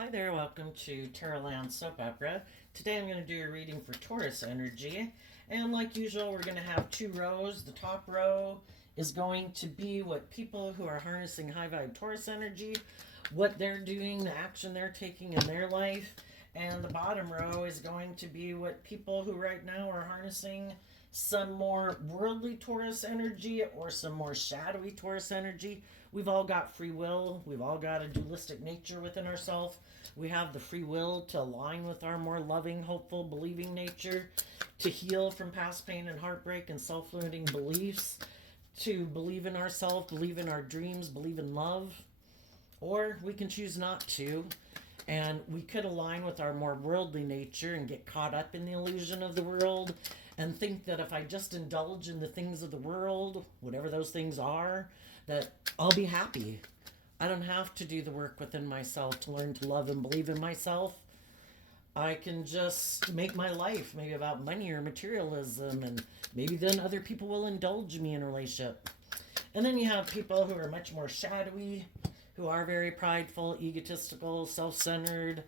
Hi there, welcome to Terraland Soap Opera. Today I'm going to do a reading for Taurus energy. And like usual, we're going to have two rows. The top row is going to be what people who are harnessing high vibe Taurus energy, what they're doing, the action they're taking in their life. And the bottom row is going to be what people who right now are harnessing some more worldly Taurus energy or some more shadowy Taurus energy. We've all got free will. We've all got a dualistic nature within ourselves. We have the free will to align with our more loving, hopeful, believing nature, to heal from past pain and heartbreak and self limiting beliefs, to believe in ourselves, believe in our dreams, believe in love. Or we can choose not to. And we could align with our more worldly nature and get caught up in the illusion of the world and think that if I just indulge in the things of the world, whatever those things are, that I'll be happy. I don't have to do the work within myself to learn to love and believe in myself. I can just make my life maybe about money or materialism, and maybe then other people will indulge me in a relationship. And then you have people who are much more shadowy, who are very prideful, egotistical, self centered,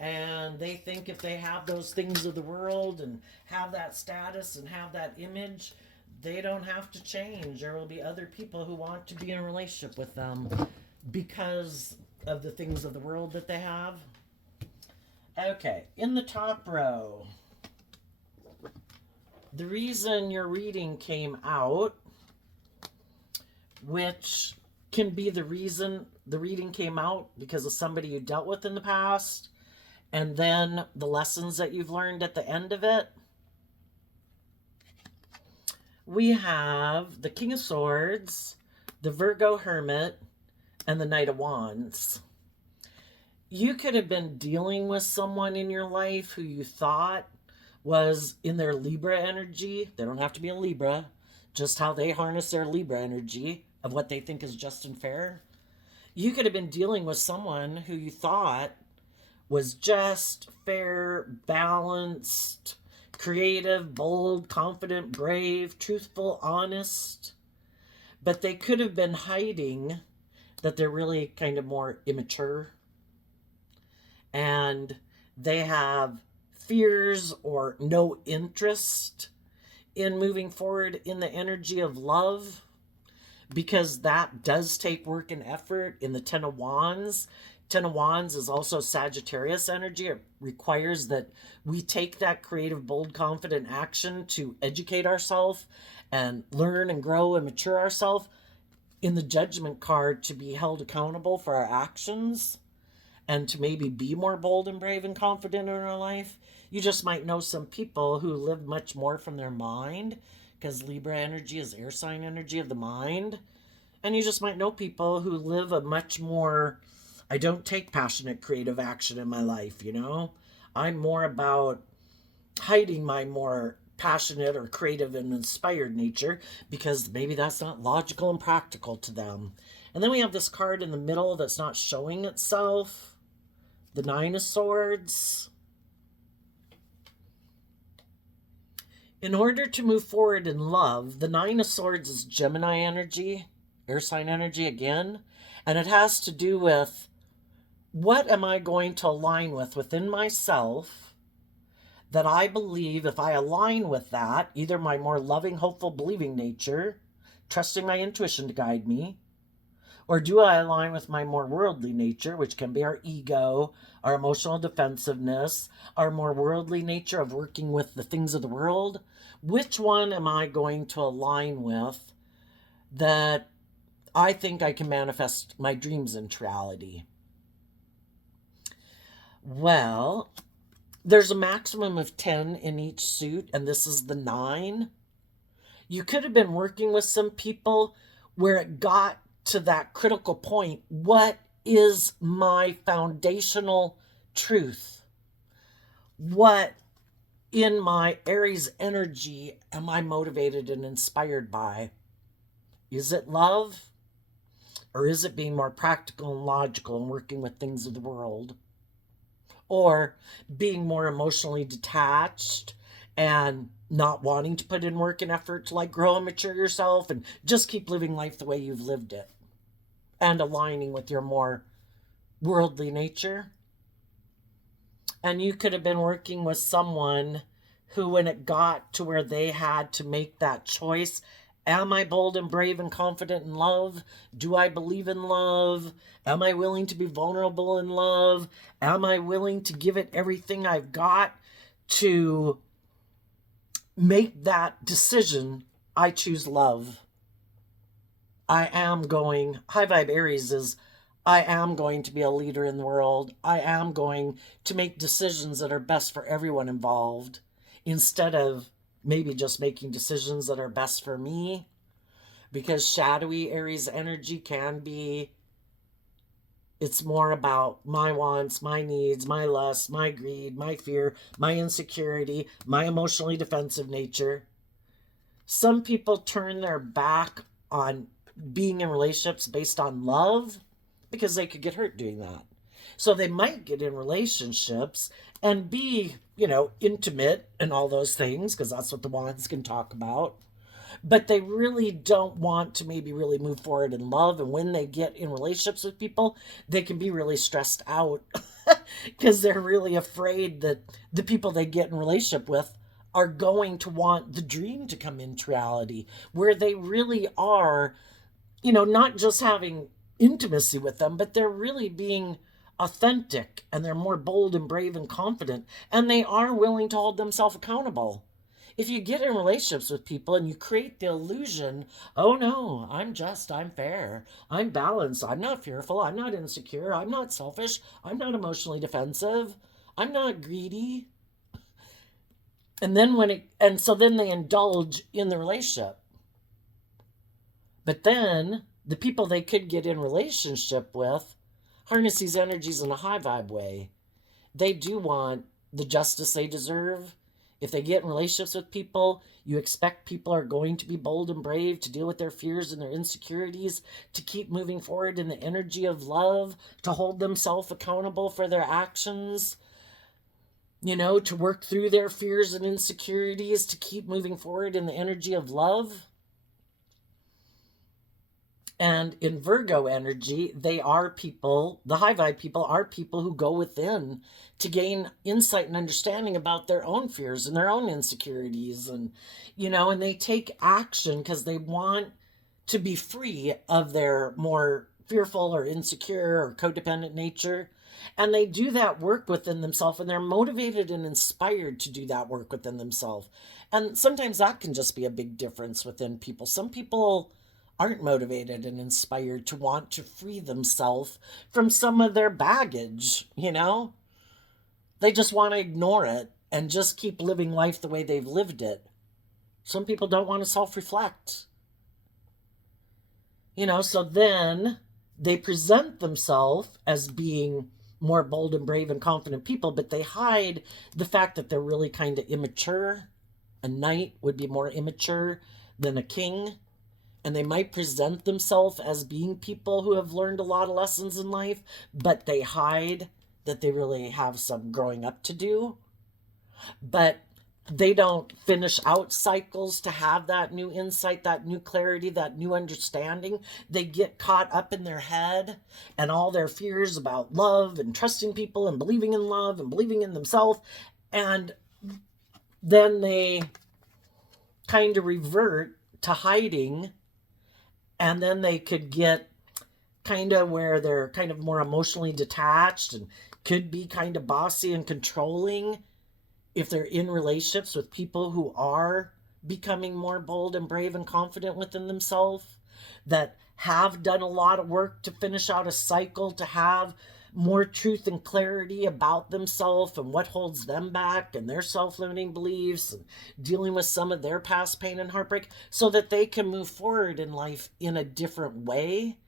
and they think if they have those things of the world and have that status and have that image, they don't have to change. There will be other people who want to be in a relationship with them because of the things of the world that they have. Okay, in the top row, the reason your reading came out, which can be the reason the reading came out because of somebody you dealt with in the past, and then the lessons that you've learned at the end of it. We have the King of Swords, the Virgo Hermit, and the Knight of Wands. You could have been dealing with someone in your life who you thought was in their Libra energy. They don't have to be a Libra, just how they harness their Libra energy of what they think is just and fair. You could have been dealing with someone who you thought was just, fair, balanced, creative, bold, confident, brave, truthful, honest. But they could have been hiding that they're really kind of more immature. And they have fears or no interest in moving forward in the energy of love, because that does take work and effort. In the Ten of Wands, Ten of Wands is also Sagittarius energy. It requires that we take that creative, bold, confident action to educate ourselves and learn and grow and mature ourselves. In the Judgment card, to be held accountable for our actions and to maybe be more bold and brave and confident in our life. You just might know some people who live much more from their mind, because Libra energy is air sign energy of the mind. And you just might know people who live a much more, I don't take passionate creative action in my life, you know? I'm more about hiding my more passionate or creative and inspired nature because maybe that's not logical and practical to them. And then we have this card in the middle that's not showing itself, the Nine of Swords. In order to move forward in love, the Nine of Swords is Gemini energy, air sign energy again, and it has to do with what am I going to align with within myself that I believe if I align with that, either my more loving, hopeful, believing nature, trusting my intuition to guide me, or do I align with my more worldly nature, which can be our ego, our emotional defensiveness, our more worldly nature of working with the things of the world? Which one am I going to align with that I think I can manifest my dreams into reality? Well, there's a maximum of 10 in each suit, and this is the 9. You could have been working with some people where it got to that critical point. What is my foundational truth? What in my Aries energy am I motivated and inspired by? Is it love? Or is it being more practical and logical and working with things of the world? Or being more emotionally detached and not wanting to put in work and effort to like grow and mature yourself and just keep living life the way you've lived it and aligning with your more worldly nature? And you could have been working with someone who, when it got to where they had to make that choice, am I bold and brave and confident in love? Do I believe in love? Am I willing to be vulnerable in love? Am I willing to give it everything I've got to make that decision? I choose love. I am going, high vibe Aries is, I am going to be a leader in the world. I am going to make decisions that are best for everyone involved instead of maybe just making decisions that are best for me. Because shadowy Aries energy can be, it's more about my wants, my needs, my lusts, my greed, my fear, my insecurity, my emotionally defensive nature. Some people turn their back on being in relationships based on love because they could get hurt doing that. So they might get in relationships and be, intimate and all those things because that's what the wands can talk about. But they really don't want to maybe really move forward in love. And when they get in relationships with people, they can be really stressed out because they're really afraid that the people they get in relationship with are going to want the dream to come into reality where they really are, not just having intimacy with them, but they're really being authentic and they're more bold and brave and confident and they are willing to hold themselves accountable. If you get in relationships with people and you create the illusion, oh no, I'm fair, I'm balanced, I'm not fearful, I'm not insecure, I'm not selfish, I'm not emotionally defensive, I'm not greedy. And so then they indulge in the relationship. But then the people they could get in relationship with harness these energies in a high vibe way. They do want the justice they deserve. If they get in relationships with people, you expect people are going to be bold and brave to deal with their fears and their insecurities, to keep moving forward in the energy of love, to hold themselves accountable for their actions, to work through their fears and insecurities, to keep moving forward in the energy of love. And in Virgo energy, they are people, the high vibe people are people who go within to gain insight and understanding about their own fears and their own insecurities. And, and they take action because they want to be free of their more fearful or insecure or codependent nature. And they do that work within themselves and they're motivated and inspired to do that work within themselves. And sometimes that can just be a big difference within people. Some people aren't motivated and inspired to want to free themselves from some of their baggage, They just want to ignore it and just keep living life the way they've lived it. Some people don't want to self-reflect. So then they present themselves as being more bold and brave and confident people, but they hide the fact that they're really kind of immature. A knight would be more immature than a king. And they might present themselves as being people who have learned a lot of lessons in life, but they hide that they really have some growing up to do. But they don't finish out cycles to have that new insight, that new clarity, that new understanding. They get caught up in their head and all their fears about love and trusting people and believing in love and believing in themselves. And then they kind of revert to hiding. And then they could get kind of where they're kind of more emotionally detached and could be kind of bossy and controlling if they're in relationships with people who are becoming more bold and brave and confident within themselves, that have done a lot of work to finish out a cycle, to have more truth and clarity about themselves and what holds them back and their self-limiting beliefs and dealing with some of their past pain and heartbreak so that they can move forward in life in a different way.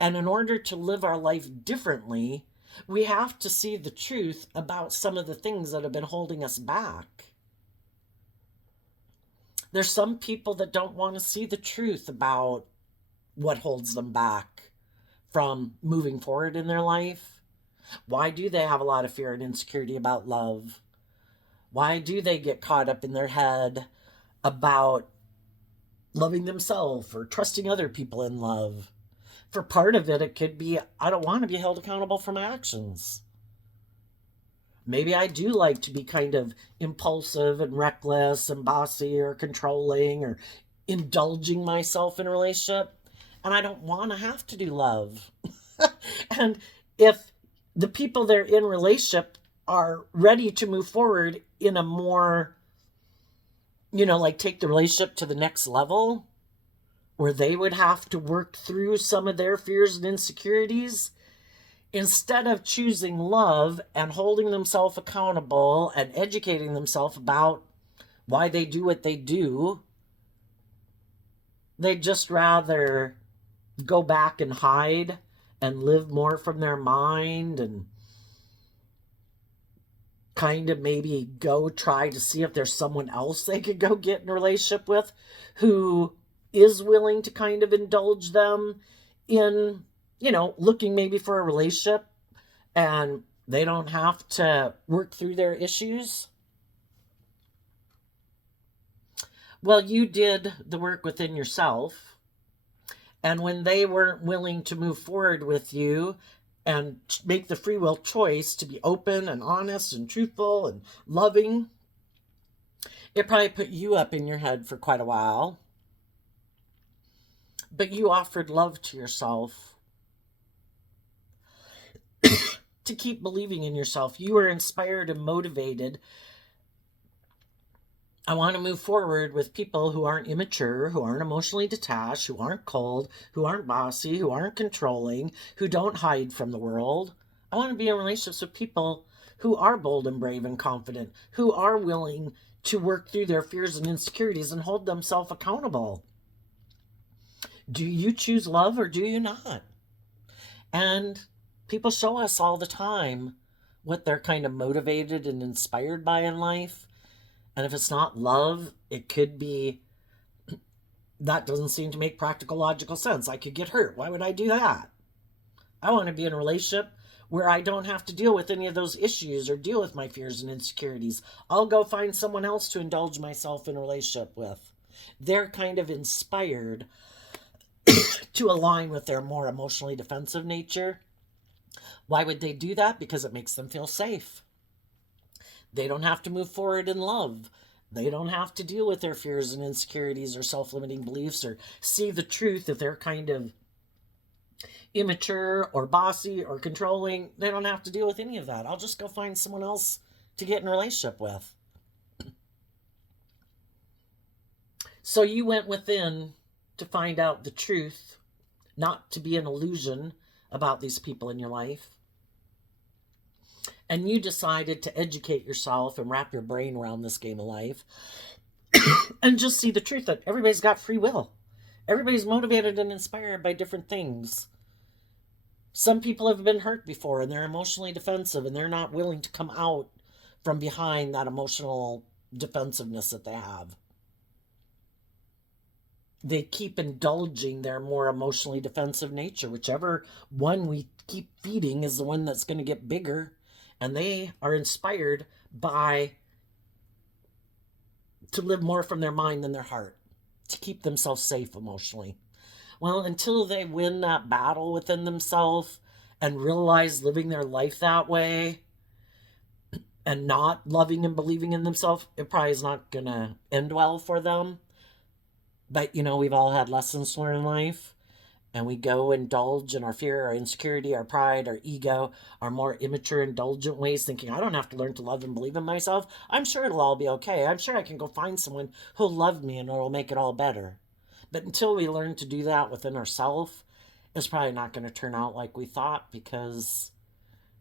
And in order to live our life differently, we have to see the truth about some of the things that have been holding us back. There's some people that don't want to see the truth about what holds them back from moving forward in their life. Why do they have a lot of fear and insecurity about love? Why do they get caught up in their head about loving themselves or trusting other people in love? For part of it, it could be, I don't want to be held accountable for my actions. Maybe I do like to be kind of impulsive and reckless and bossy or controlling or indulging myself in a relationship. And I don't want to have to do love. And if the people they're in relationship are ready to move forward in a more, like take the relationship to the next level, where they would have to work through some of their fears and insecurities, instead of choosing love and holding themselves accountable and educating themselves about why they do what they do, they'd just rather go back and hide and live more from their mind and kind of maybe go try to see if there's someone else they could go get in a relationship with who is willing to kind of indulge them in, looking maybe for a relationship, and they don't have to work through their issues. Well, you did the work within yourself. And when they weren't willing to move forward with you and make the free will choice to be open and honest and truthful and loving, it probably put you up in your head for quite a while. But you offered love to yourself to keep believing in yourself. You were inspired and motivated. I want to move forward with people who aren't immature, who aren't emotionally detached, who aren't cold, who aren't bossy, who aren't controlling, who don't hide from the world. I want to be in relationships with people who are bold and brave and confident, who are willing to work through their fears and insecurities and hold themselves accountable. Do you choose love or do you not? And people show us all the time what they're kind of motivated and inspired by in life. And if it's not love, it could be, that doesn't seem to make practical, logical sense. I could get hurt. Why would I do that? I want to be in a relationship where I don't have to deal with any of those issues or deal with my fears and insecurities. I'll go find someone else to indulge myself in a relationship with. They're kind of inspired to align with their more emotionally defensive nature. Why would they do that? Because it makes them feel safe. They don't have to move forward in love. They don't have to deal with their fears and insecurities or self-limiting beliefs or see the truth if they're kind of immature or bossy or controlling. They don't have to deal with any of that. I'll just go find someone else to get in a relationship with. So you went within to find out the truth, not to be an illusion about these people in your life. And you decided to educate yourself and wrap your brain around this game of life and just see the truth that everybody's got free will. Everybody's motivated and inspired by different things. Some people have been hurt before and they're emotionally defensive and they're not willing to come out from behind that emotional defensiveness that they have. They keep indulging their more emotionally defensive nature. Whichever one we keep feeding is the one that's going to get bigger. And they are inspired to live more from their mind than their heart, to keep themselves safe emotionally. Well, until they win that battle within themselves and realize living their life that way and not loving and believing in themselves, it probably is not going to end well for them. But, we've all had lessons to learn in life. And we go indulge in our fear, our insecurity, our pride, our ego, our more immature, indulgent ways, thinking, I don't have to learn to love and believe in myself. I'm sure it'll all be okay. I'm sure I can go find someone who'll love me and it'll make it all better. But until we learn to do that within ourselves, it's probably not going to turn out like we thought, because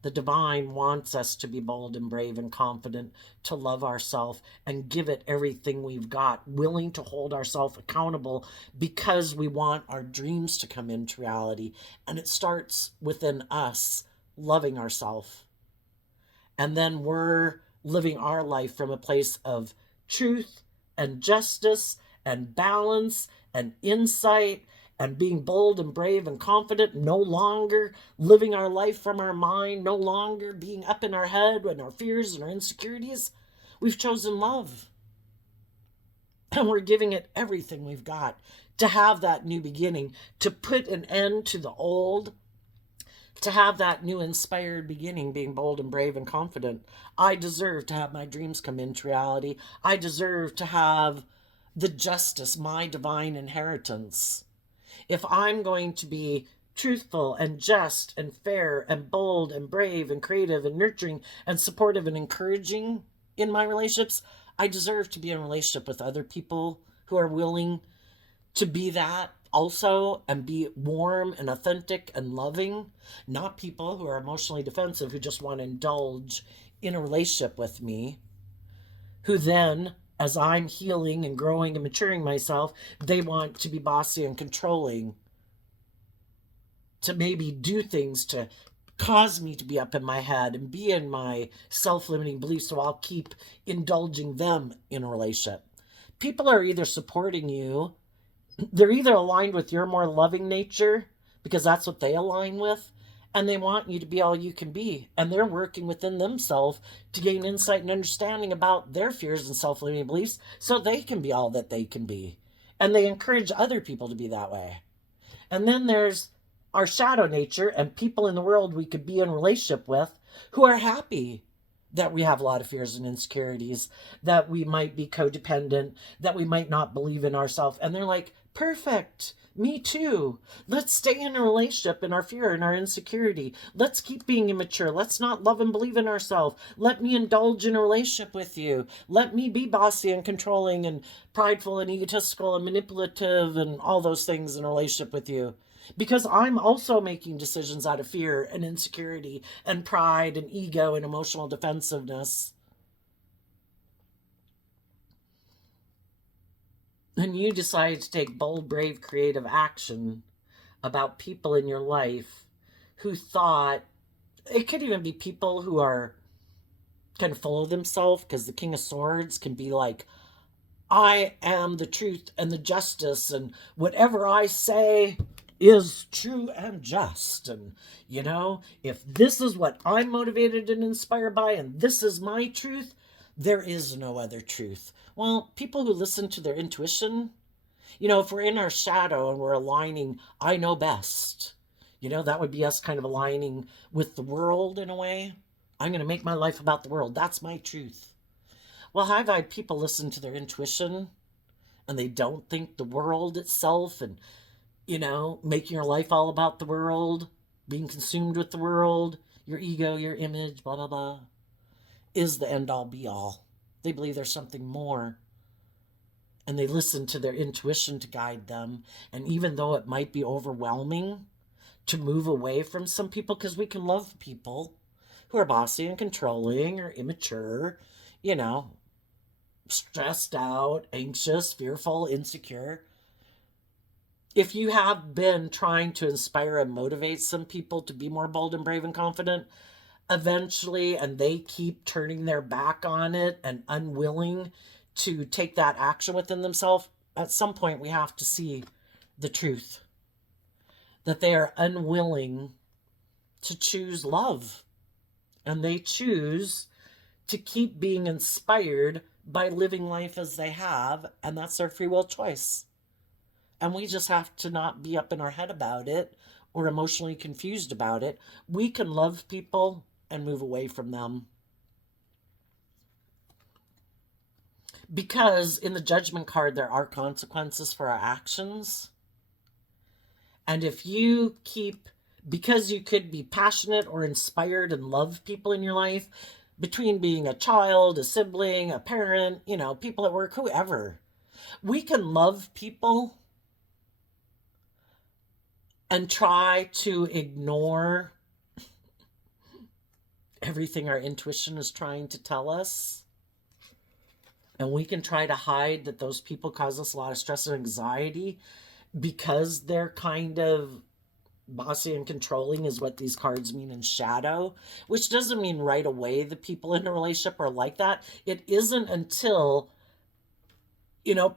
the divine wants us to be bold and brave and confident, to love ourselves and give it everything we've got, willing to hold ourselves accountable because we want our dreams to come into reality. And it starts within us loving ourselves. And then we're living our life from a place of truth and justice and balance and insight and being bold and brave and confident, no longer living our life from our mind, no longer being up in our head with our fears and our insecurities. We've chosen love. And we're giving it everything we've got to have that new beginning, to put an end to the old, to have that new inspired beginning, being bold and brave and confident. I deserve to have my dreams come into reality. I deserve to have the justice, my divine inheritance. If I'm going to be truthful and just and fair and bold and brave and creative and nurturing and supportive and encouraging in my relationships, I deserve to be in a relationship with other people who are willing to be that also and be warm and authentic and loving, not people who are emotionally defensive who just want to indulge in a relationship with me, who then, as I'm healing and growing and maturing myself, they want to be bossy and controlling, to maybe do things to cause me to be up in my head and be in my self-limiting beliefs, so I'll keep indulging them in a relationship. People are either supporting you, they're either aligned with your more loving nature because that's what they align with, and they want you to be all you can be, and they're working within themselves to gain insight and understanding about their fears and self-limiting beliefs so they can be all that they can be, and they encourage other people to be that way. And then there's our shadow nature and people in the world we could be in relationship with who are happy that we have a lot of fears and insecurities, that we might be codependent, that we might not believe in ourselves. And they're like, perfect, me too. Let's stay in a relationship in our fear and our insecurity. Let's keep being immature. Let's not love and believe in ourselves. Let me indulge in a relationship with you. Let me be bossy and controlling and prideful and egotistical and manipulative and all those things in a relationship with you. Because I'm also making decisions out of fear and insecurity and pride and ego and emotional defensiveness. And you decide to take bold, brave, creative action about people in your life who thought, it could even be people who are kind of full of themselves, because the King of Swords can be like, I am the truth and the justice, and whatever I say is true and just. And, if this is what I'm motivated and inspired by, and this is my truth, there is no other truth. Well, people who listen to their intuition, if we're in our shadow and we're aligning, I know best, that would be us kind of aligning with the world in a way. I'm going to make my life about the world. That's my truth. Well, I've had people listen to their intuition and they don't think the world itself and, making your life all about the world, being consumed with the world, your ego, your image, blah, blah, blah, is the end all be all. They believe there's something more. And they listen to their intuition to guide them. And even though it might be overwhelming to move away from some people, because we can love people who are bossy and controlling or immature, stressed out, anxious, fearful, insecure. If you have been trying to inspire and motivate some people to be more bold and brave and confident, eventually, and they keep turning their back on it and unwilling to take that action within themselves, at some point we have to see the truth. That they are unwilling to choose love. And they choose to keep being inspired by living life as they have, and that's their free will choice. And we just have to not be up in our head about it or emotionally confused about it. We can love people and move away from them. Because in the judgment card, there are consequences for our actions. And if you because you could be passionate or inspired and love people in your life, between being a child, a sibling, a parent, people at work, whoever, we can love people and try to ignore everything our intuition is trying to tell us. And we can try to hide that those people cause us a lot of stress and anxiety because they're kind of bossy and controlling, is what these cards mean in shadow, which doesn't mean right away the people in a relationship are like that. It isn't until,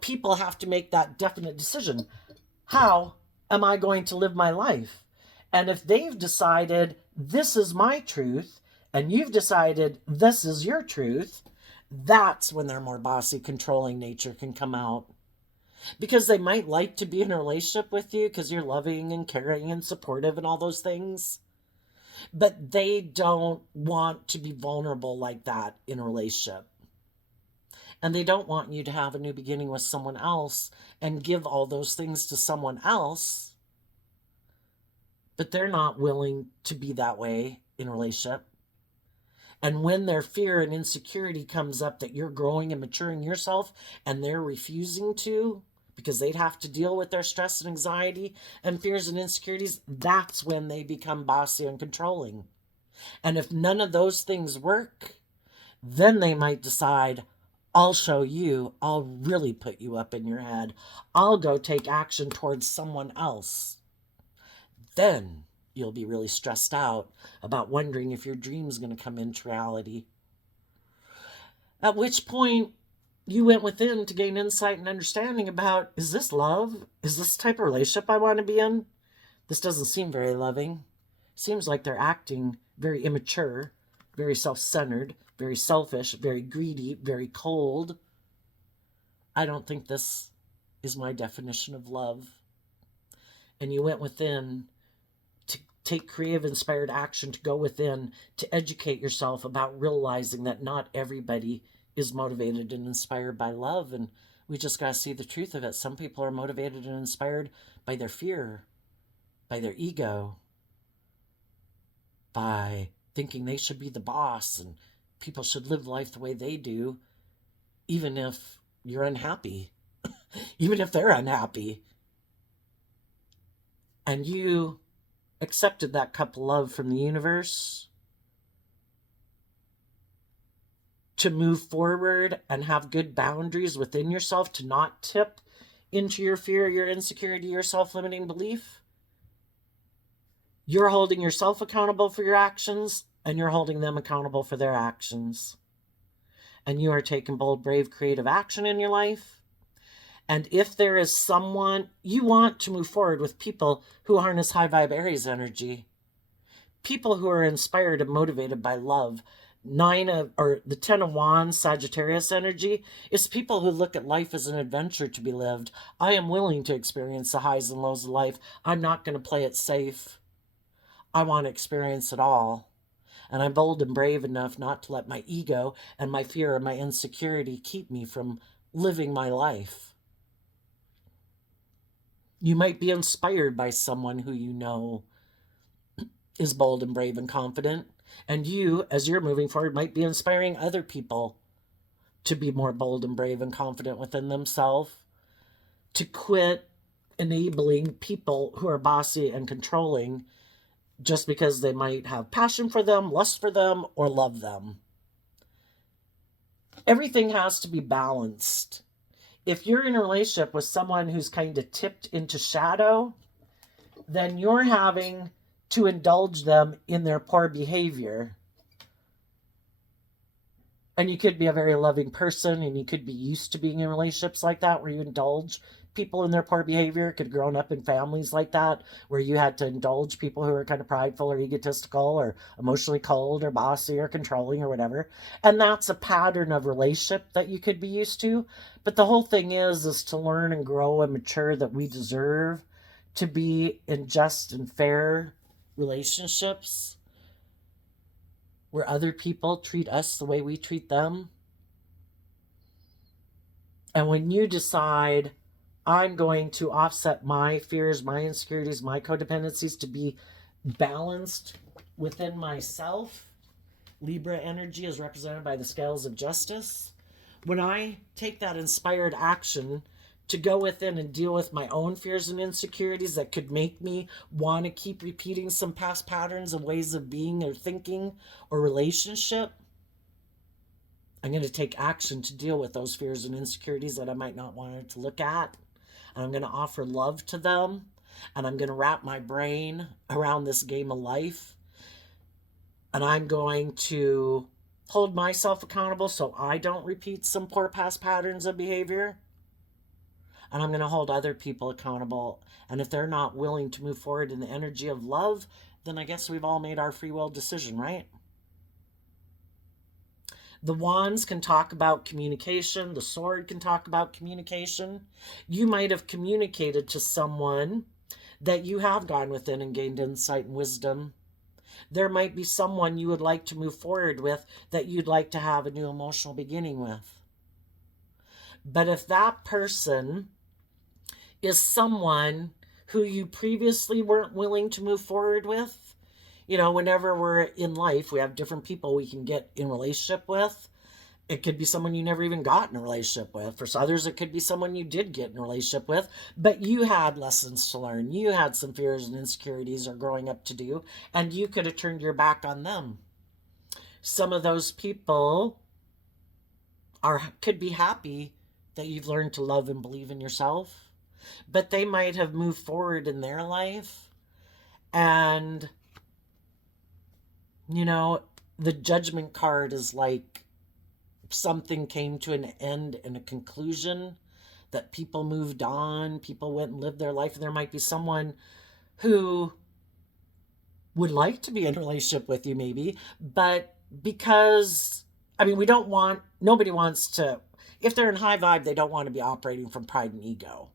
people have to make that definite decision. How am I going to live my life? And if they've decided this is my truth and you've decided this is your truth, that's when their more bossy, controlling nature can come out. Because they might like to be in a relationship with you because you're loving and caring and supportive and all those things. But they don't want to be vulnerable like that in a relationship. And they don't want you to have a new beginning with someone else and give all those things to someone else. But they're not willing to be that way in a relationship. And when their fear and insecurity comes up that you're growing and maturing yourself and they're refusing to, because they'd have to deal with their stress and anxiety and fears and insecurities, that's when they become bossy and controlling. And if none of those things work, then they might decide, I'll show you, I'll really put you up in your head. I'll go take action towards someone else. Then you'll be really stressed out about wondering if your dream's going to come into reality. At which point, you went within to gain insight and understanding about, is this love? Is this the type of relationship I want to be in? This doesn't seem very loving. Seems like they're acting very immature, very self-centered, very selfish, very greedy, very cold. I don't think this is my definition of love. And you went within to take creative, inspired action, to go within, to educate yourself about realizing that not everybody is motivated and inspired by love. And we just got to see the truth of it. Some people are motivated and inspired by their fear, by their ego, by thinking they should be the boss and people should live life the way they do, even if you're unhappy, even if they're unhappy. And you accepted that cup of love from the universe to move forward and have good boundaries within yourself, to not tip into your fear, your insecurity, your self-limiting belief. You're holding yourself accountable for your actions, and you're holding them accountable for their actions. And you are taking bold, brave, creative action in your life. And if there is someone, you want to move forward with people who harness high vibe Aries energy, people who are inspired and motivated by love. The 10 of Wands, Sagittarius energy, is people who look at life as an adventure to be lived. I am willing to experience the highs and lows of life. I'm not going to play it safe. I want to experience it all. And I'm bold and brave enough not to let my ego and my fear and my insecurity keep me from living my life. You might be inspired by someone who you know is bold and brave and confident. And you, as you're moving forward, might be inspiring other people to be more bold and brave and confident within themselves, to quit enabling people who are bossy and controlling just because they might have passion for them, lust for them, or love them. Everything has to be balanced. If you're in a relationship with someone who's kind of tipped into shadow, then you're having to indulge them in their poor behavior. And you could be a very loving person, and you could be used to being in relationships like that where you indulge people in their poor behavior. Could have grown up in families like that where you had to indulge people who are kind of prideful or egotistical or emotionally cold or bossy or controlling or whatever. And that's a pattern of relationship that you could be used to. But the whole thing is to learn and grow and mature, that we deserve to be in just and fair relationships where other people treat us the way we treat them. And when you decide, I'm going to offset my fears, my insecurities, my codependencies to be balanced within myself. Libra energy is represented by the scales of justice. When I take that inspired action to go within and deal with my own fears and insecurities that could make me want to keep repeating some past patterns and ways of being or thinking or relationship, I'm going to take action to deal with those fears and insecurities that I might not want to look at. And I'm going to offer love to them. And I'm going to wrap my brain around this game of life. And I'm going to hold myself accountable so I don't repeat some poor past patterns of behavior. And I'm going to hold other people accountable. And if they're not willing to move forward in the energy of love, then I guess we've all made our free will decision, right? The wands can talk about communication. The sword can talk about communication. You might have communicated to someone that you have gone within and gained insight and wisdom. There might be someone you would like to move forward with that you'd like to have a new emotional beginning with. But if that person is someone who you previously weren't willing to move forward with, whenever we're in life, we have different people we can get in relationship with. It could be someone you never even got in a relationship with. For others, it could be someone you did get in a relationship with, but you had lessons to learn. You had some fears and insecurities or growing up to do, and you could have turned your back on them. Some of those people could be happy that you've learned to love and believe in yourself, but they might have moved forward in their life, and the judgment card is like something came to an end and a conclusion, that people moved on, people went and lived their life, and there might be someone who would like to be in a relationship with you maybe, but because nobody wants to, if they're in high vibe, they don't want to be operating from pride and ego.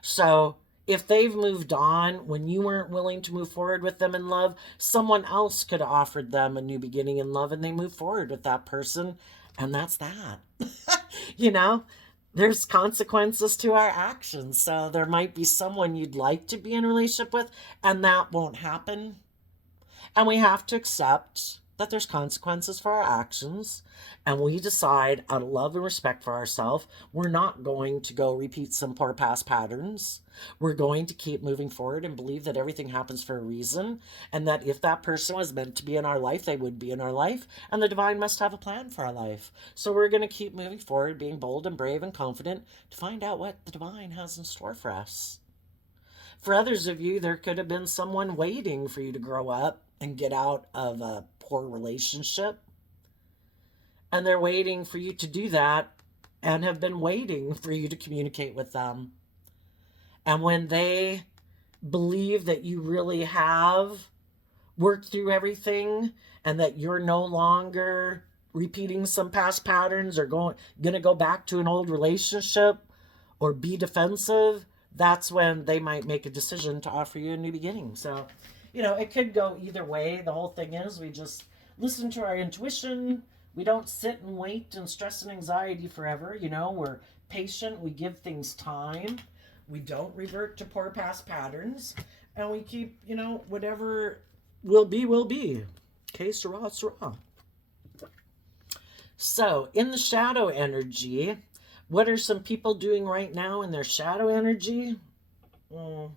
So if they've moved on when you weren't willing to move forward with them in love, someone else could have offered them a new beginning in love, and they move forward with that person, and that's that. There's consequences to our actions. So there might be someone you'd like to be in a relationship with, and that won't happen. And we have to accept that there's consequences for our actions. And we decide, out of love and respect for ourselves, we're not going to go repeat some poor past patterns. We're going to keep moving forward and believe that everything happens for a reason. And that if that person was meant to be in our life, they would be in our life. And the divine must have a plan for our life. So we're going to keep moving forward, being bold and brave and confident to find out what the divine has in store for us. For others of you, there could have been someone waiting for you to grow up and get out of a poor relationship. And they're waiting for you to do that and have been waiting for you to communicate with them. And when they believe that you really have worked through everything and that you're no longer repeating some past patterns or going to go back to an old relationship or be defensive, that's when they might make a decision to offer you a new beginning. So, it could go either way. The whole thing is we just listen to our intuition. We don't sit and wait and stress and anxiety forever. We're patient. We give things time. We don't revert to poor past patterns. And we keep, whatever will be, will be. Okay, Sarah, Sarah. So, in the shadow energy, what are some people doing right now in their shadow energy? Well,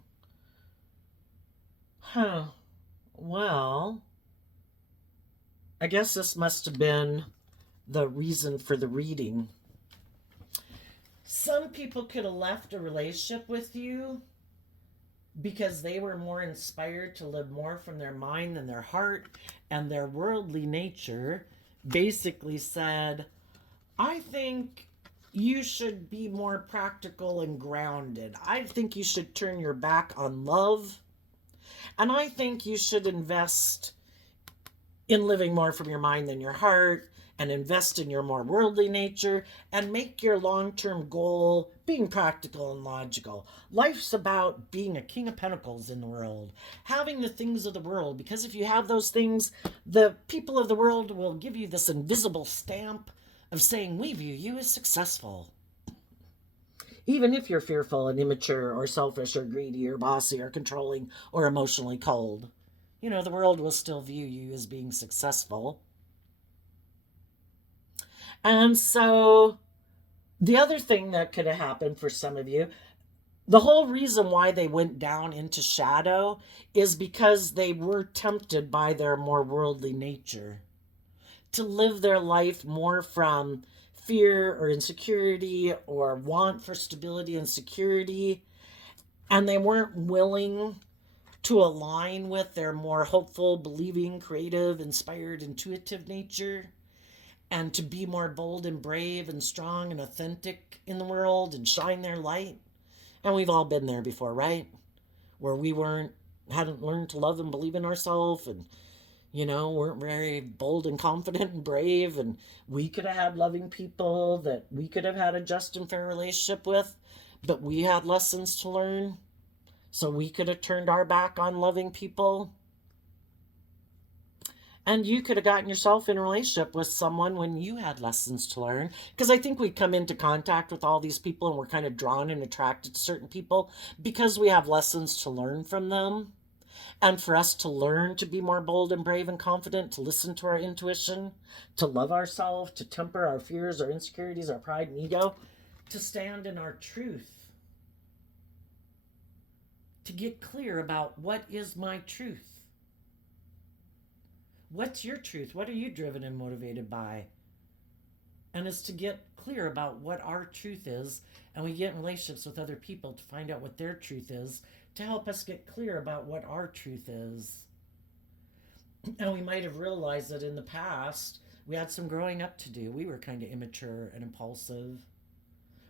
I guess this must have been the reason for the reading. Some people could have left a relationship with you because they were more inspired to live more from their mind than their heart, and their worldly nature basically said, I think you should be more practical and grounded. I think you should turn your back on love. And I think you should invest in living more from your mind than your heart, and invest in your more worldly nature, and make your long-term goal being practical and logical. Life's about being a king of pentacles in the world, having the things of the world, because if you have those things, the people of the world will give you this invisible stamp of saying, we view you as successful. Even if you're fearful and immature or selfish or greedy or bossy or controlling or emotionally cold, the world will still view you as being successful. And so the other thing that could have happened for some of you, the whole reason why they went down into shadow is because they were tempted by their more worldly nature to live their life more from fear or insecurity or want for stability and security. And they weren't willing to align with their more hopeful, believing, creative, inspired, intuitive nature, and to be more bold and brave and strong and authentic in the world and shine their light. And we've all been there before, right? Where we hadn't learned to love and believe in ourselves, and weren't very bold and confident and brave, and we could have had loving people that we could have had a just and fair relationship with, but we had lessons to learn, so we could have turned our back on loving people. And you could have gotten yourself in a relationship with someone when you had lessons to learn. Because I think we come into contact with all these people and we're kind of drawn and attracted to certain people because we have lessons to learn from them. And for us to learn to be more bold and brave and confident, to listen to our intuition, to love ourselves, to temper our fears, our insecurities, our pride and ego, to stand in our truth, to get clear about what is my truth. What's your truth? What are you driven and motivated by? And it's to get clear about what our truth is. And we get in relationships with other people to find out what their truth is, to help us get clear about what our truth is. And we might have realized that in the past, we had some growing up to do. We were kind of immature and impulsive.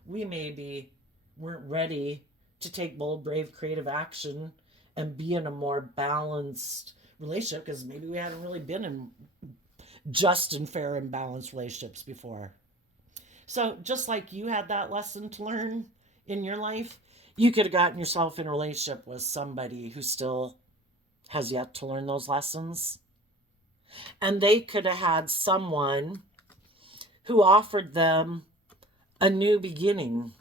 We maybe weren't ready to take bold, brave, creative action and be in a more balanced relationship because maybe we hadn't really been in just and fair and balanced relationships before. So just like you had that lesson to learn in your life, you could have gotten yourself in a relationship with somebody who still has yet to learn those lessons. And they could have had someone who offered them a new beginning,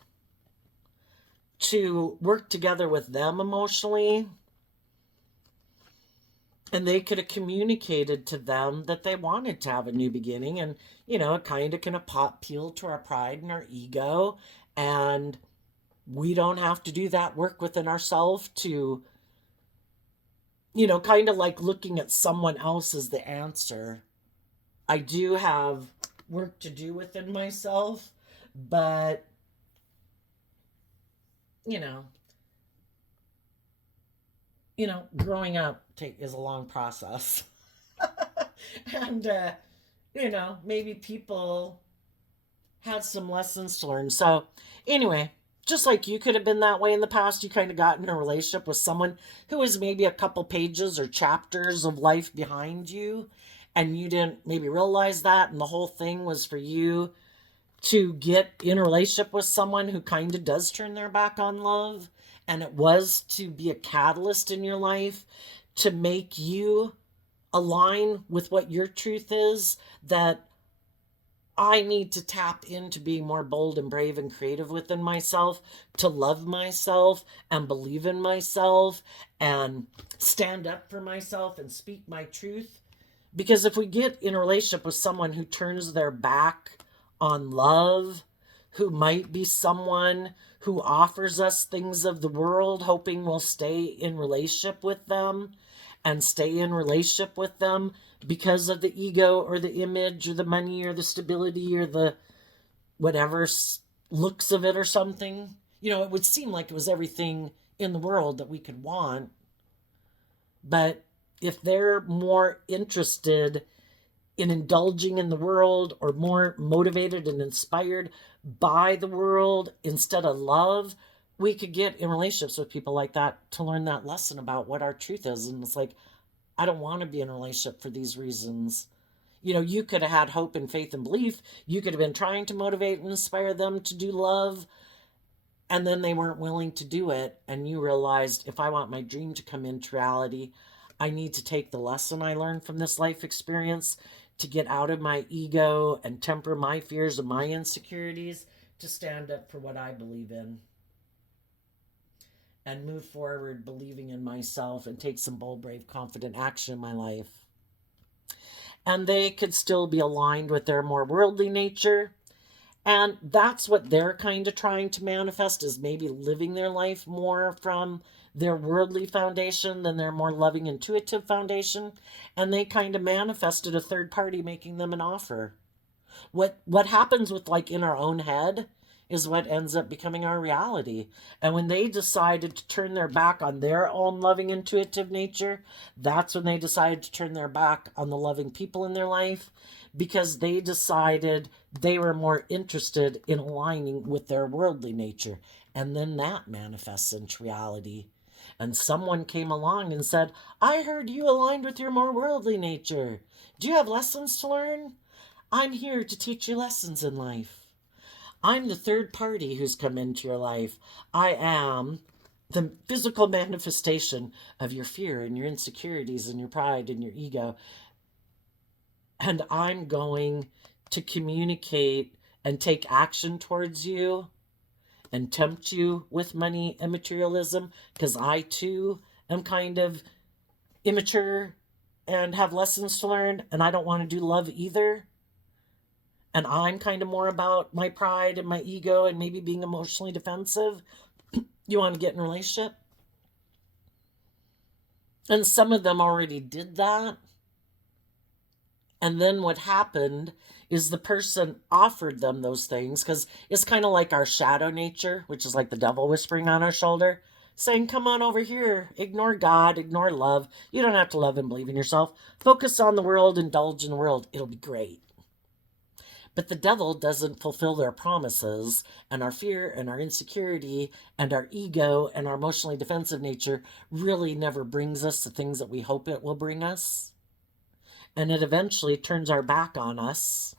to work together with them emotionally. And they could have communicated to them that they wanted to have a new beginning. And, it kind of can appeal to our pride and our ego. And we don't have to do that work within ourselves to, kind of like looking at someone else as the answer. I do have work to do within myself, but, you know, growing up is a long process. And, maybe people had some lessons to learn. So, anyway, just like you could have been that way in the past, you kind of got in a relationship with someone who was maybe a couple pages or chapters of life behind you, and you didn't maybe realize that, and the whole thing was for you to get in a relationship with someone who kind of does turn their back on love, and it was to be a catalyst in your life to make you align with what your truth is, that I need to tap into being more bold and brave and creative within myself, to love myself and believe in myself and stand up for myself and speak my truth. Because if we get in a relationship with someone who turns their back on love, who might be someone who offers us things of the world, hoping we'll stay in relationship with them and stay in relationship with them because of the ego or the image or the money or the stability or the whatever looks of it or something. It would seem like it was everything in the world that we could want. But if they're more interested in indulging in the world or more motivated and inspired by the world instead of love, we could get in relationships with people like that to learn that lesson about what our truth is. And it's like, I don't want to be in a relationship for these reasons. You could have had hope and faith and belief. You could have been trying to motivate and inspire them to do love, and then they weren't willing to do it. And you realized, if I want my dream to come into reality, I need to take the lesson I learned from this life experience to get out of my ego and temper my fears and my insecurities, to stand up for what I believe in and move forward believing in myself and take some bold, brave, confident action in my life. And they could still be aligned with their more worldly nature. And that's what they're kind of trying to manifest, is maybe living their life more from their worldly foundation than their more loving, intuitive foundation. And they kind of manifested a third party making them an offer. What happens with, like, in our own head is what ends up becoming our reality. And when they decided to turn their back on their own loving, intuitive nature, that's when they decided to turn their back on the loving people in their life, because they decided they were more interested in aligning with their worldly nature. And then that manifests into reality. And someone came along and said, I heard you aligned with your more worldly nature. Do you have lessons to learn? I'm here to teach you lessons in life. I'm the third party who's come into your life. I am the physical manifestation of your fear and your insecurities and your pride and your ego. and I'm going to communicate and take action towards you and tempt you with money and materialism, because I too am kind of immature and have lessons to learn, and I don't want to do love either. And I'm kind of more about my pride and my ego and maybe being emotionally defensive. You want to get in a relationship? And some of them already did that. And then what happened is the person offered them those things, because it's kind of like our shadow nature, which is like the devil whispering on our shoulder, saying, come on over here, ignore God, ignore love. You don't have to love and believe in yourself. Focus on the world, indulge in the world. It'll be great. But the devil doesn't fulfill their promises, and our fear and our insecurity and our ego and our emotionally defensive nature really never brings us the things that we hope it will bring us. And it eventually turns our back on us,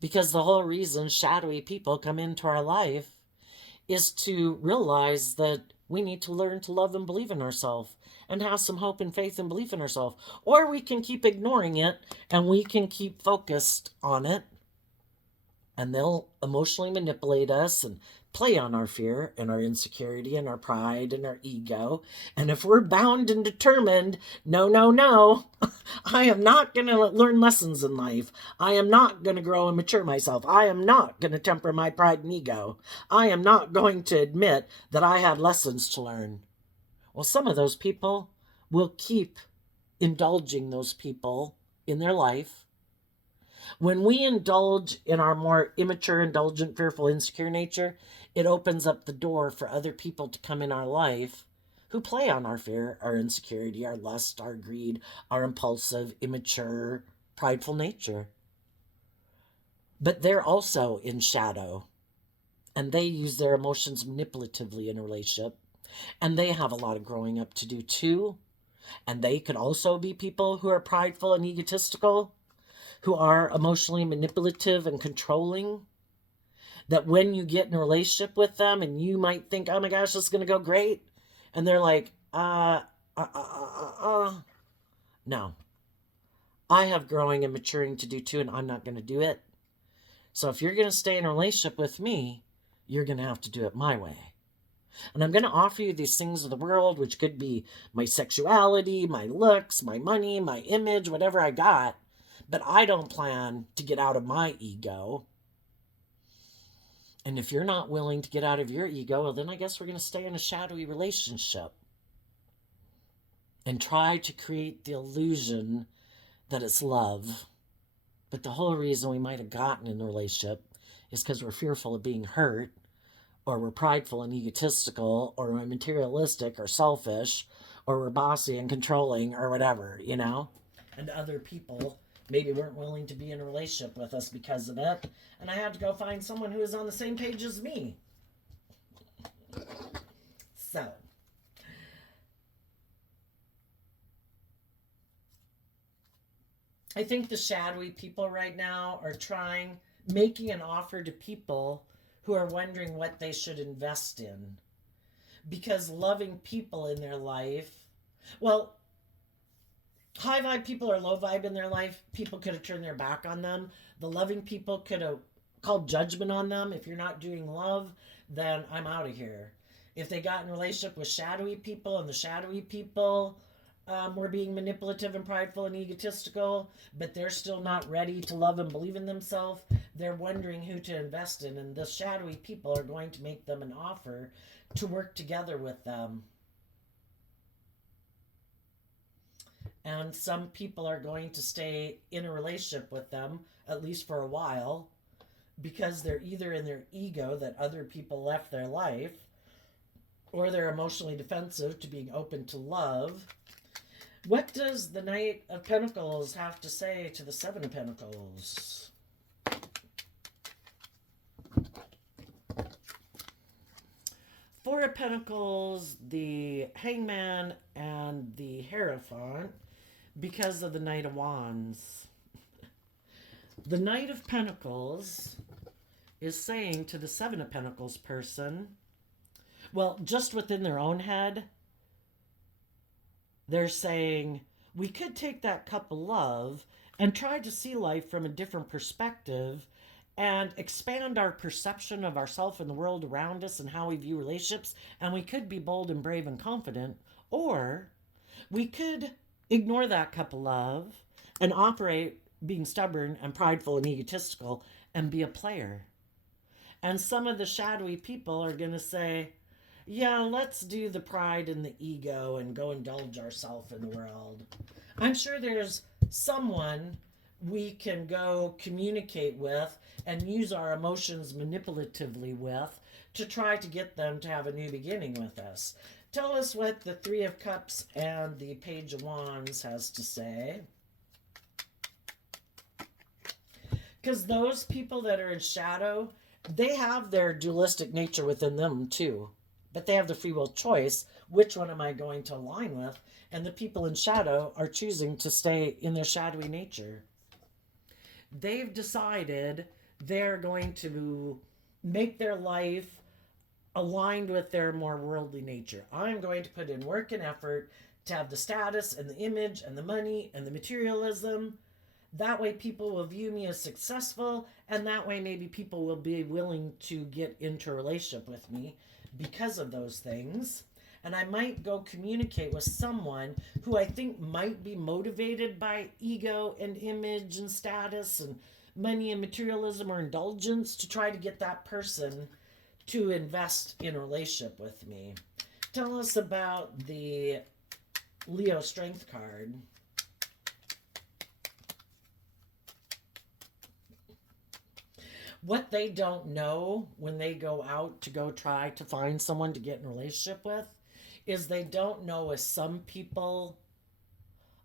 because the whole reason shadowy people come into our life is to realize that we need to learn to love and believe in ourselves and have some hope and faith and belief in ourselves. Or we can keep ignoring it and we can keep focused on it, and they'll emotionally manipulate us and play on our fear and our insecurity and our pride and our ego. And if we're bound and determined, no, no, no, I am not going to learn lessons in life. I am not going to grow and mature myself. I am not going to temper my pride and ego. I am not going to admit that I have lessons to learn. Well, some of those people will keep indulging those people in their life. When we indulge in our more immature, indulgent, fearful, insecure nature, it opens up the door for other people to come in our life who play on our fear, our insecurity, our lust, our greed, our impulsive, immature, prideful nature. But they're also in shadow, and they use their emotions manipulatively in a relationship, and they have a lot of growing up to do too. And they could also be people who are prideful and egotistical, who are emotionally manipulative and controlling, that when you get in a relationship with them and you might think, oh my gosh, this is going to go great. And they're like, no, I have growing and maturing to do too, and I'm not going to do it. So if you're going to stay in a relationship with me, you're going to have to do it my way. And I'm going to offer you these things of the world, which could be my sexuality, my looks, my money, my image, whatever I got. But I don't plan to get out of my ego. And if you're not willing to get out of your ego, well, then I guess we're going to stay in a shadowy relationship and try to create the illusion that it's love. But the whole reason we might have gotten in the relationship is because we're fearful of being hurt, or we're prideful and egotistical, or we're materialistic or selfish, or we're bossy and controlling, or whatever, you know? And other people maybe weren't willing to be in a relationship with us because of it. And I had to go find someone who is on the same page as me. So, I think the shadowy people right now are making an offer to people who are wondering what they should invest in. Because loving people in their life, well, high vibe people or low vibe in their life, people could have turned their back on them. The loving people could have called judgment on them. If you're not doing love, then I'm out of here. If they got in a relationship with shadowy people and the shadowy people were being manipulative and prideful and egotistical, but they're still not ready to love and believe in themselves, they're wondering who to invest in. And the shadowy people are going to make them an offer to work together with them. And some people are going to stay in a relationship with them, at least for a while, because they're either in their ego that other people left their life, or they're emotionally defensive to being open to love. What does the Knight of Pentacles have to say to the Seven of Pentacles? Four of Pentacles, the Hangman, and the Hierophant, because of the Knight of Wands. The Knight of Pentacles is saying to the Seven of Pentacles person, well, just within their own head, they're saying, we could take that cup of love and try to see life from a different perspective and expand our perception of ourselves and the world around us and how we view relationships. And we could be bold and brave and confident, or we could ignore that cup of love and operate being stubborn and prideful and egotistical and be a player. And some of the shadowy people are going to say, yeah, let's do the pride and the ego and go indulge ourselves in the world. I'm sure there's someone we can go communicate with and use our emotions manipulatively with to try to get them to have a new beginning with us. Tell us what the Three of Cups and the Page of Wands has to say. Because those people that are in shadow, they have their dualistic nature within them too. But they have the free will choice. Which one am I going to align with? And the people in shadow are choosing to stay in their shadowy nature. They've decided they're going to make their life aligned with their more worldly nature. I'm going to put in work and effort to have the status and the image and the money and the materialism. That way people will view me as successful, and that way maybe people will be willing to get into a relationship with me because of those things. And I might go communicate with someone who I think might be motivated by ego and image and status and money and materialism or indulgence to try to get that person to invest in a relationship with me. Tell us about the Leo Strength card. What they don't know when they go out to go try to find someone to get in a relationship with is they don't know if some people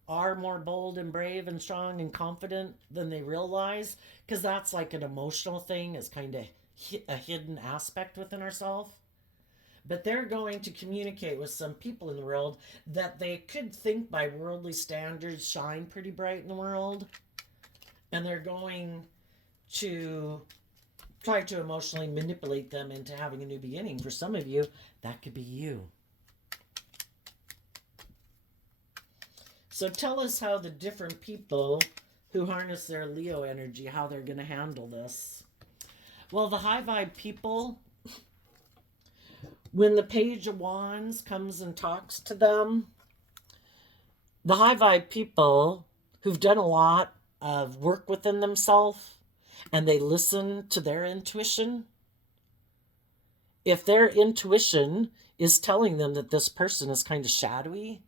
are more bold and brave and strong and confident than they realize, because that's like an emotional thing, is kind of a hidden aspect within ourselves. But they're going to communicate with some people in the world that they could think by worldly standards shine pretty bright in the world, and they're going to try to emotionally manipulate them into having a new beginning. For some of you, that could be you. So tell us how the different people who harness their Leo energy, how they're going to handle this. Well, the high vibe people, when the Page of Wands comes and talks to them, the high vibe people who've done a lot of work within themselves and they listen to their intuition, if their intuition is telling them that this person is kind of shadowy,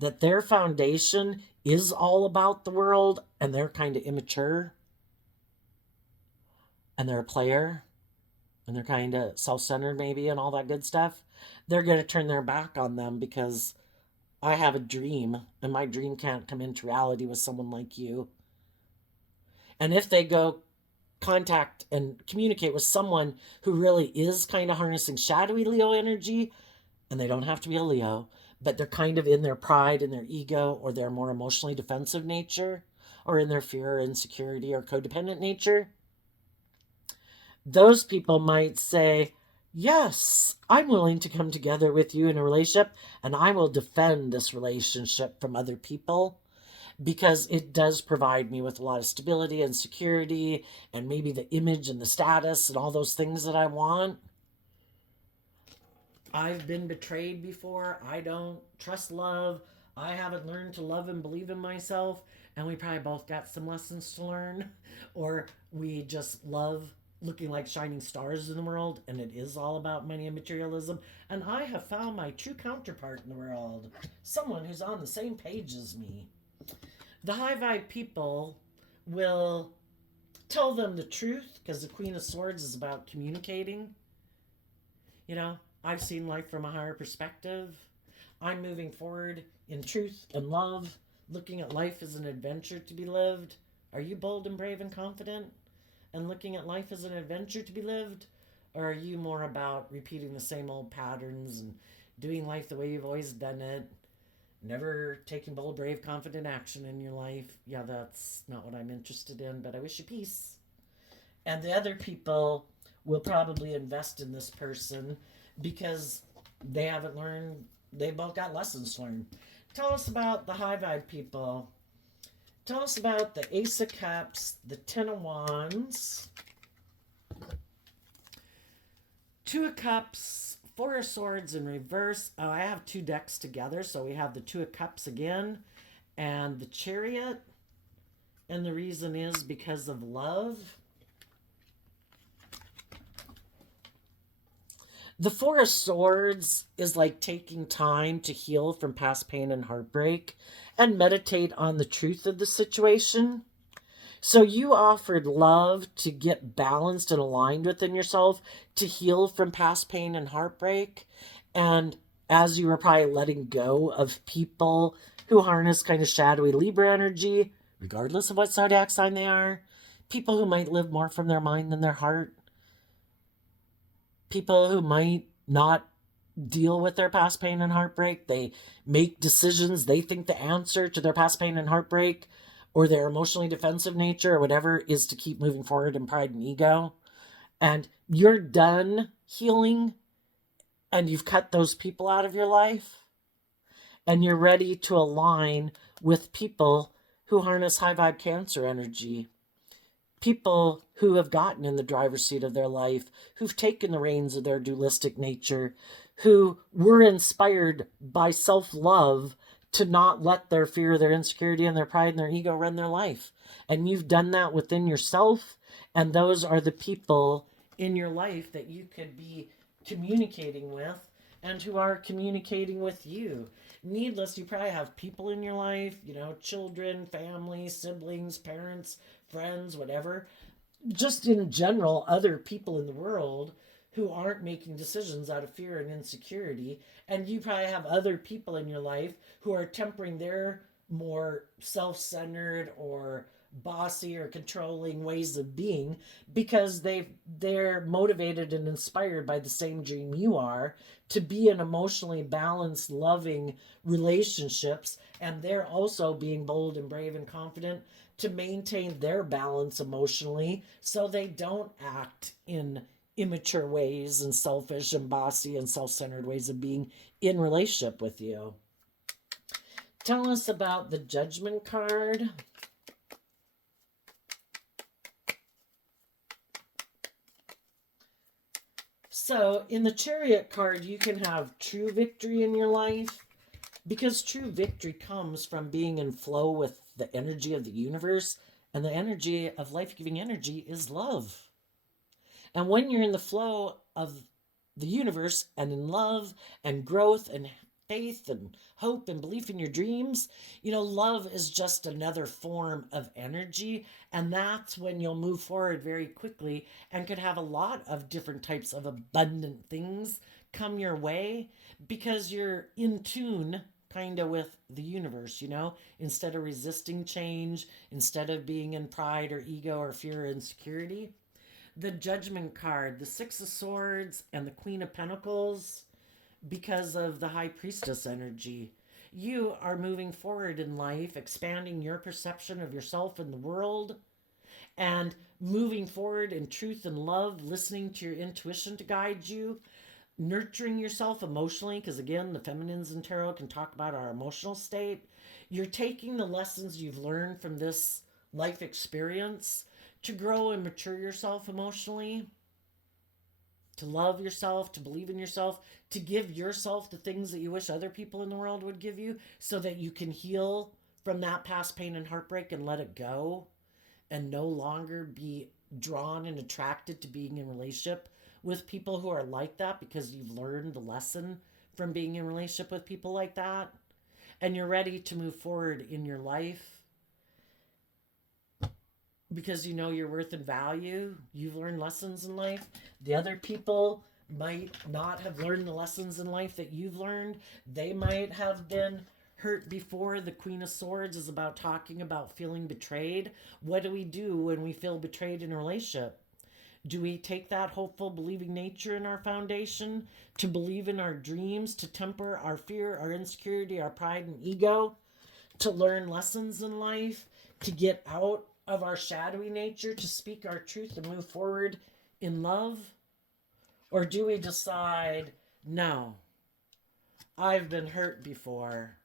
that their foundation is all about the world and they're kind of immature and they're a player and they're kind of self-centered maybe and all that good stuff, they're going to turn their back on them because I have a dream and my dream can't come into reality with someone like you. And if they go contact and communicate with someone who really is kind of harnessing shadowy Leo energy, and they don't have to be a Leo, but they're kind of in their pride and their ego or their more emotionally defensive nature or in their fear or insecurity or codependent nature, those people might say, yes, I'm willing to come together with you in a relationship and I will defend this relationship from other people because it does provide me with a lot of stability and security and maybe the image and the status and all those things that I want. I've been betrayed before. I don't trust love. I haven't learned to love and believe in myself. And we probably both got some lessons to learn. Or we just love looking like shining stars in the world. And it is all about money and materialism. And I have found my true counterpart in the world. Someone who's on the same page as me. The high vibe people will tell them the truth because the Queen of Swords is about communicating. You know, I've seen life from a higher perspective. I'm moving forward in truth and love, looking at life as an adventure to be lived. Are you bold and brave and confident and looking at life as an adventure to be lived? Or are you more about repeating the same old patterns and doing life the way you've always done it? Never taking bold, brave, confident action in your life. Yeah, that's not what I'm interested in, but I wish you peace. And the other people will probably invest in this person because they haven't learned, they both got lessons to learn. Tell us about the high vibe people. Tell us about the Ace of Cups, the Ten of Wands, Two of Cups, Four of Swords in reverse. Oh, I have two decks together, so we have the Two of Cups again and the Chariot. And the reason is because of love. The Four of Swords is like taking time to heal from past pain and heartbreak and meditate on the truth of the situation. So you offered love to get balanced and aligned within yourself, to heal from past pain and heartbreak. And as you were probably letting go of people who harness kind of shadowy Libra energy, regardless of what zodiac sign they are, people who might live more from their mind than their heart, people who might not deal with their past pain and heartbreak. They make decisions. They think the answer to their past pain and heartbreak or their emotionally defensive nature or whatever is to keep moving forward in pride and ego. And you're done healing and you've cut those people out of your life and you're ready to align with people who harness high vibe Cancer energy. People who have gotten in the driver's seat of their life, who've taken the reins of their dualistic nature, who were inspired by self-love to not let their fear, their insecurity, and their pride and their ego run their life. And you've done that within yourself, and those are the people in your life that you could be communicating with and who are communicating with you. Needless, you probably have people in your life, children, family, siblings, parents, friends, whatever, just in general, other people in the world who aren't making decisions out of fear and insecurity. And you probably have other people in your life who are tempering their more self centered or bossy or controlling ways of being because they're motivated and inspired by the same dream you are to be in emotionally balanced loving relationships, and they're also being bold and brave and confident to maintain their balance emotionally so they don't act in immature ways and selfish and bossy and self-centered ways of being in relationship with you. Tell us about the Judgment card. So in the Chariot card, you can have true victory in your life because true victory comes from being in flow with the energy of the universe, and the energy of life-giving energy is love. And when you're in the flow of the universe and in love and growth and faith and hope and belief in your dreams, love is just another form of energy. And that's when you'll move forward very quickly and could have a lot of different types of abundant things come your way because you're in tune kind of with the universe, instead of resisting change, instead of being in pride or ego or fear or insecurity. The Judgment card, the Six of Swords, and the Queen of Pentacles, because of the High Priestess energy. You are moving forward in life, expanding your perception of yourself and the world, and moving forward in truth and love, listening to your intuition to guide you, nurturing yourself emotionally, because again, the feminines in tarot can talk about our emotional state. You're taking the lessons you've learned from this life experience to grow and mature yourself emotionally, to love yourself, to believe in yourself, to give yourself the things that you wish other people in the world would give you so that you can heal from that past pain and heartbreak and let it go and no longer be drawn and attracted to being in relationship with people who are like that because you've learned the lesson from being in relationship with people like that and you're ready to move forward in your life because you know your worth and value. You've learned lessons in life. The other people might not have learned the lessons in life that you've learned. They might have been hurt before. The Queen of Swords is about talking about feeling betrayed. What do we do when we feel betrayed in a relationship? Do we take that hopeful, believing nature in our foundation to believe in our dreams, to temper our fear, our insecurity, our pride and ego, to learn lessons in life, to get out of our shadowy nature, to speak our truth and move forward in love? Or do we decide, no, I've been hurt before.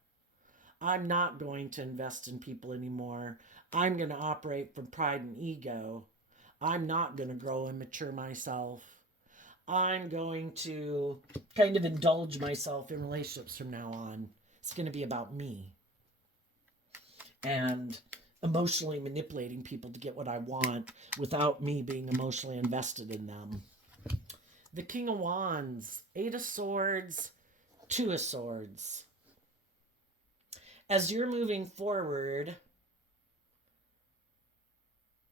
I'm not going to invest in people anymore. I'm going to operate from pride and ego. I'm not going to grow and mature myself. I'm going to kind of indulge myself in relationships from now on. It's going to be about me and emotionally manipulating people to get what I want without me being emotionally invested in them. The King of Wands, Eight of Swords, Two of Swords. As you're moving forward,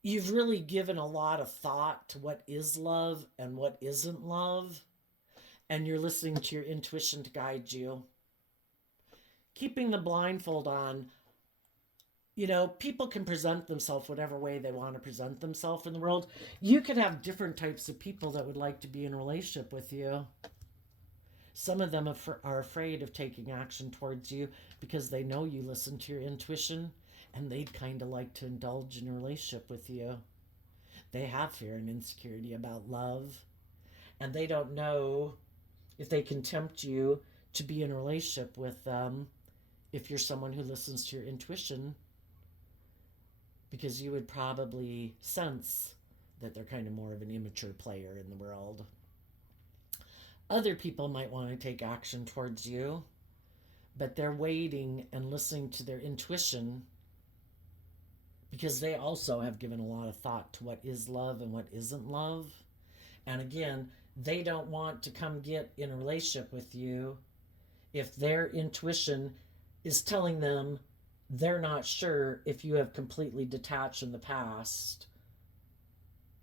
you've really given a lot of thought to what is love and what isn't love, and you're listening to your intuition to guide you. Keeping the blindfold on, you know, people can present themselves whatever way they want to present themselves in the world. You could have different types of people that would like to be in a relationship with you. Some of them are afraid of taking action towards you because they know you listen to your intuition, and they'd kind of like to indulge in a relationship with you. They have fear and insecurity about love, and they don't know if they can tempt you to be in a relationship with them if you're someone who listens to your intuition, because you would probably sense that they're kind of more of an immature player in the world. Other people might want to take action towards you, but they're waiting and listening to their intuition because they also have given a lot of thought to what is love and what isn't love. And again, they don't want to come get in a relationship with you if their intuition is telling them they're not sure if you have completely detached in the past.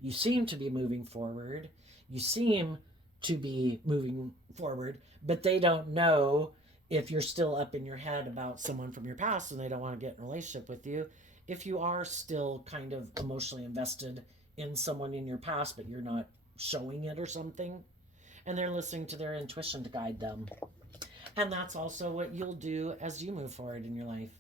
You seem to be moving forward. You seem to be moving forward, but they don't know if you're still up in your head about someone from your past and they don't want to get in a relationship with you. If you are still kind of emotionally invested in someone in your past, but you're not showing it or something, and they're listening to their intuition to guide them. And that's also what you'll do as you move forward in your life.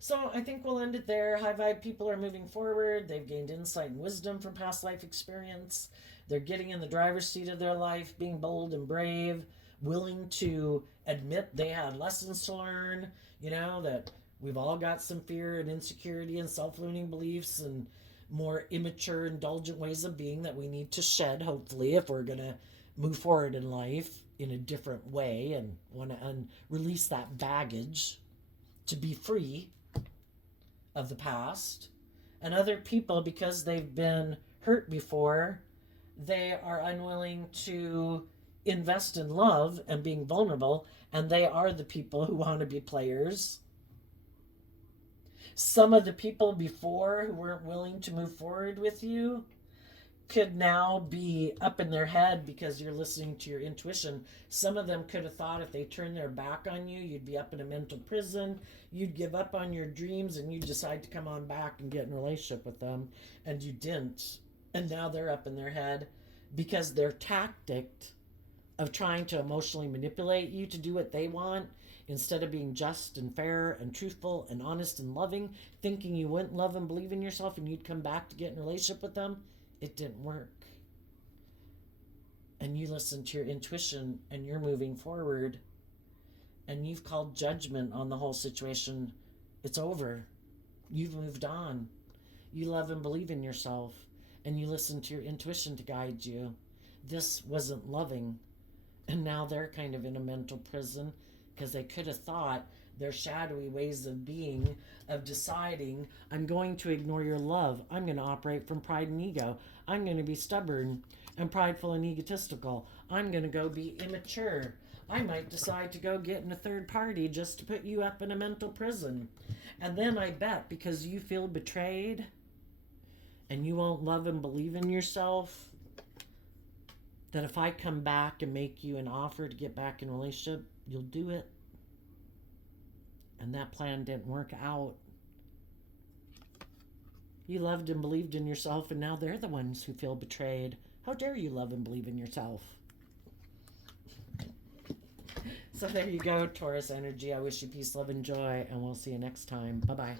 So I think we'll end it there. High vibe people are moving forward. They've gained insight and wisdom from past life experience. They're getting in the driver's seat of their life, being bold and brave, willing to admit they had lessons to learn, you know, that we've all got some fear and insecurity and self-limiting beliefs and more immature, indulgent ways of being that we need to shed, hopefully, if we're going to move forward in life in a different way and want to release that baggage to be free of the past. And other people, because they've been hurt before, they are unwilling to invest in love and being vulnerable, and they are the people who want to be players. Some of the people before who weren't willing to move forward with you could now be up in their head because you're listening to your intuition. Some of them could have thought if they turned their back on you, you'd be up in a mental prison, you'd give up on your dreams, and you'd decide to come on back and get in a relationship with them, and you didn't. And now they're up in their head because their tactic of trying to emotionally manipulate you to do what they want, instead of being just and fair and truthful and honest and loving, thinking you wouldn't love and believe in yourself and you'd come back to get in a relationship with them, it didn't work. And you listen to your intuition and you're moving forward and you've called judgment on the whole situation. It's over. You've moved on. You love and believe in yourself and you listen to your intuition to guide you. This wasn't loving. And now they're kind of in a mental prison because they could have thought their shadowy ways of being, of deciding, I'm going to ignore your love. I'm going to operate from pride and ego. I'm going to be stubborn and prideful and egotistical. I'm going to go be immature. I might decide to go get in a third party just to put you up in a mental prison. And then I bet because you feel betrayed and you won't love and believe in yourself, that if I come back and make you an offer to get back in a relationship, you'll do it. And that plan didn't work out. You loved and believed in yourself, and now they're the ones who feel betrayed. How dare you love and believe in yourself? So there you go, Taurus energy. I wish you peace, love, and joy, and we'll see you next time. Bye-bye.